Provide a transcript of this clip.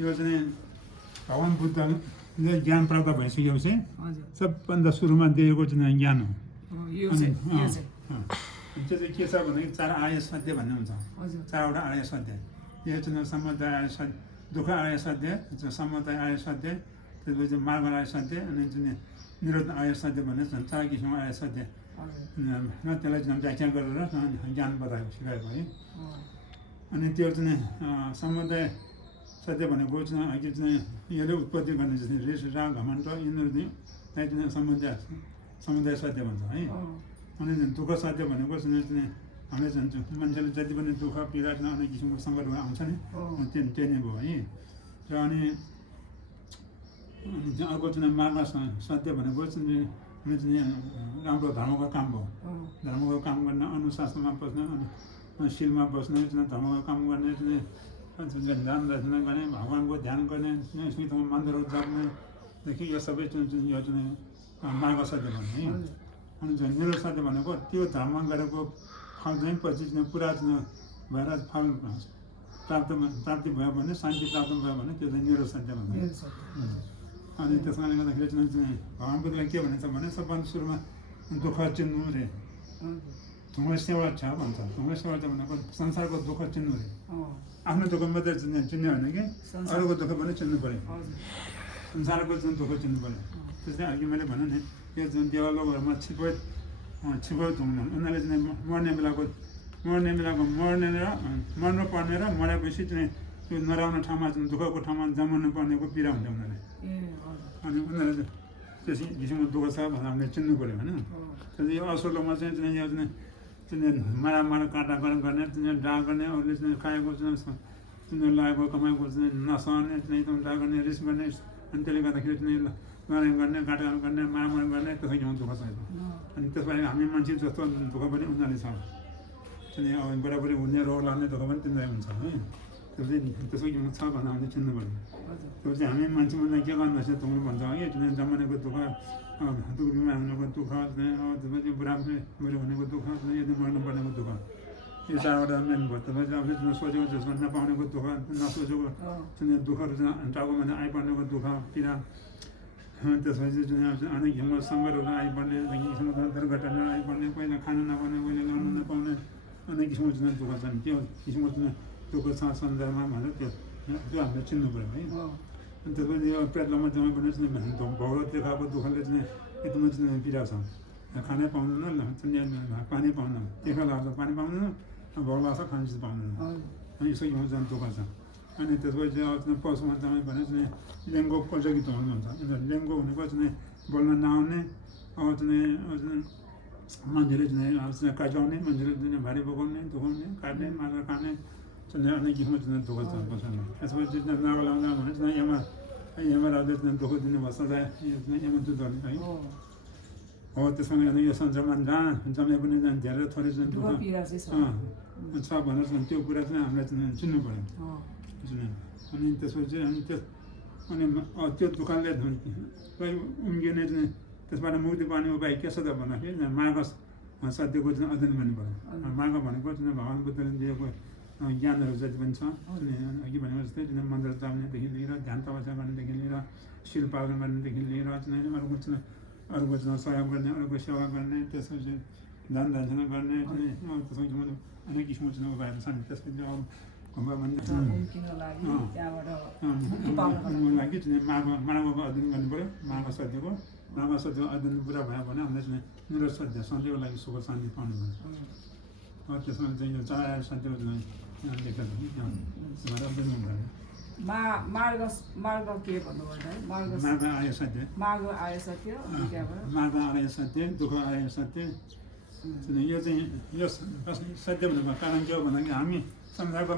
यो चाहिँ भगवान् बुद्धले ज्ञान प्राप्त भइसकेपछि हजुर सबभन्दा सुरुमा दिएको चाहिँ ज्ञान हो। यो अनि चाहिँ त्यो चाहिँ के छ भने 4 आर्य सत्य भन्ने हुन्छ। हजुर 4वटा आर्य सत्य। यो चाहिँ समुदाय आर्य सत्य, दुःख आर्य सत्य, समुदाय आर्य सत्य, त्यसपछि मार्ग आर्य सत्य, अनि चाहिँ निरोध आर्य सत्य भन्ने 4 किसिमको आर्य सत्य। हजुर त्यसलाई चाहिँ व्याख्या गरेर ज्ञान बताएको सिकाएको है। अनि त्यो चाहिँ समुदाय सत्य भनेको चाहिँ अघि चाहिँ यसले उत्पत्ति गर्ने चाहिँ रिस राग घमण्ड यिनीहरू चाहिँ समुदाय सत्य भन्छ है। अनि दुःख सत्य भनेको चाहिँ हामीले जान्छौँ मान्छेले जति पनि दुःख पीडा अनेक किसिमको सङ्कटहरू आउँछ नि त्यो नै भयो है। र अनि अर्को चाहिँ मार्ग सत्य भनेको चाहिँ राम्रो धर्मको काम भयो। धर्मको काम गर्ने, अनुशासनमा बस्ने, शिलमा बस्ने, धर्मको काम गर्ने, दान दक्षिणा गर्ने, भगवान्को ध्यान गर्ने, मन्दिरहरू जप्नेदेखि यो सबै यो चाहिँ मार्ग सत्य भन्ने है। अनि निरोध सत्य भनेको त्यो धर्म गरेको फल चाहिँ पछि चाहिँ पुरा भएर फल प्राप्ति भयो भने, शान्ति प्राप्त भयो भने त्यो चाहिँ निरोध सत्य भन्छ। अनि त्यस कारणले गर्दाखेरि चाहिँ भगवान् बुद्धले के भनेछ भने सबभन्दा सुरुमा दुःख चिन्नु रे, धुङ्गो सेवा छ भन्छ। धुङ्गो सेवा छ भनेको संसारको दुःख चिन्नु रे। आफ्नो दुःख मात्रै चिन्ने होइन कि अरूको दुःख पनि चिन्नु पऱ्यो। संसारको चाहिँ दुःख चिन्नु पऱ्यो। त्यस्तै अघि मैले भने नि यो जुन देवालोकहरूमा छिपो धुङ्नु उनीहरूले चाहिँ मर्ने बेलाको मर्नु पर्ने र मरेपछि चाहिँ त्यो नराउने ठाउँमा चाहिँ दुःखको ठाउँमा जमाउनु पर्नेको पीडा हुन्छ उनीहरूले। अनि उनीहरूले त्यस किसिमको दुःख छ भनेर हामीले चिन्नु पऱ्यो होइन। त्यसले यो असोलोमा चाहिँ यो मारा काटा गर्ने, डाह गर्ने, अरूले चाहिँ खाएको चाहिँ लगाएको कमाएको चाहिँ नसहने, एकदम डाह गर्ने, रिस गर्ने, अनि त्यसले गर्दाखेरि चाहिँ लडाइँ गर्ने, काटकाट गर्ने, मारमार गर्ने, त्यसो दुःख छ। अनि त्यसबाट हामी मान्छे जस्तो दुःख पनि उनीहरूले छ। चाहिँ अब बराबरी हुने रोग लाग्ने दुःख पनि तिनीहरू हुन्छ है। त्यसो छ भनेर हामीले चिन्नु पऱ्यो। त्यो चाहिँ हामी मान्छेमा के गर्नु रहेछ तुम्ही भन्छ कि जमानेको दुःख, बिमार हुनुको दुःख, त्यसपछि बुढो हुनेको दुःख, यदि मर्नु पर्नेको दुःख, यो 4वटा मेन भयो। त्यसपछि आफूले सोचेको जसमा नपाउनेको दुःख, नसोचेको दुःखहरू चाहिँ टाउकोमा आइपर्नेको दुःख पीडा, त्यसपछि अनेक किसिमको सङ्कटहरू आइपर्ने, अनेक किसिमको दुर्घटना आइपर्ने, पहिला खानु नपाउने, पहिला गर्नु नपाउने, अनेक किसिमको चाहिँ दुःख छन्। त्यो किसिमको चाहिँ दुःख छ संसारमा भनेर त्यो हामीले चिन्नु पऱ्यो है। अनि त्यसपछि यो पेटलामा जम्मै पनि भौगोलिक देखाएको दुःखले चाहिँ एकदमै चाहिँ पीडा छ। खानै पाउँदैन, पानी पाउँदैन, तिखा लाग्छ पानी पाउँदैन, भोक लाग्छ खाने चिज पाउँदैन, अनि यसो चाहिँ दुःख छ। अनि त्यसपछि पशुमा जम्मै भने चाहिँ लेङ्गो कोल्चकी धुम्नु भन्छ। लेङ्गो भनेको चाहिँ बोल्न नआउने, अब चाहिँ मान्छेले चाहिँ काटाउने, मान्छेले चाहिँ भारी बोकाउने, दुखाउने, काट्ने, मात्र खाने, अनेक किसिमको चाहिँ दुःख छ बस्नु। त्यसपछि नागो लाउँदा भने चाहिँ यमराजले दुःख दिने भयो, सजाय यमदूत गर्ने है। हो त्यसमा यो संसारमा जहाँ जम्मै पनि धेरै थोरै चाहिँ दुःख छ भनेर त्यो कुरा चाहिँ हामीलाई चाहिँ चिन्नु पऱ्यो। अनि त्यसपछि अनि त्यो दुःखले उम्किने चाहिँ त्यसबाट मुक्ति पाउने उपाय के छ त भन्दाखेरि मार्ग सत्यको चाहिँ अध्ययन गर्नु पऱ्यो। मार्ग भनेको चाहिँ भगवान् बुद्धले दिएको ज्ञानहरू जति पनि छ, अघि भनेको जस्तै मन्दिर जानेदेखि लिएर ध्यान तपस्या गर्नेदेखि लिएर शिल पालन गर्नेदेखि लिएर चाहिँ अरूको सहयोग गर्ने, अरूको सेवा गर्ने, त्यसपछि दान दक्षिणा गर्ने, त्यसपछि अनेक किसिमको चाहिँ उपायहरू छन्। त्यसपछि अब गुम्बा मन्दिर लागि चाहिँ मार्गको अध्ययन गर्नु पऱ्यो। मार्ग सत्यको अध्ययन पुरा भयो भने हामीले चाहिँ निरोध सत्य सधैँको लागि सुख शान्ति पाउनु पर्छ। त्यसमा चाहिँ यो 4 आर्य सत्यको लेखेको मार्ग के भन्नुभयो? मार्ग आर्य सत्य, मार्ग आर्य सत्य, मार्ग आर्य सत्य, दुःख आर्य सत्य। यो चाहिँ यो सत्य भनेको कारण के हो भन्दाखेरि हामी संसारको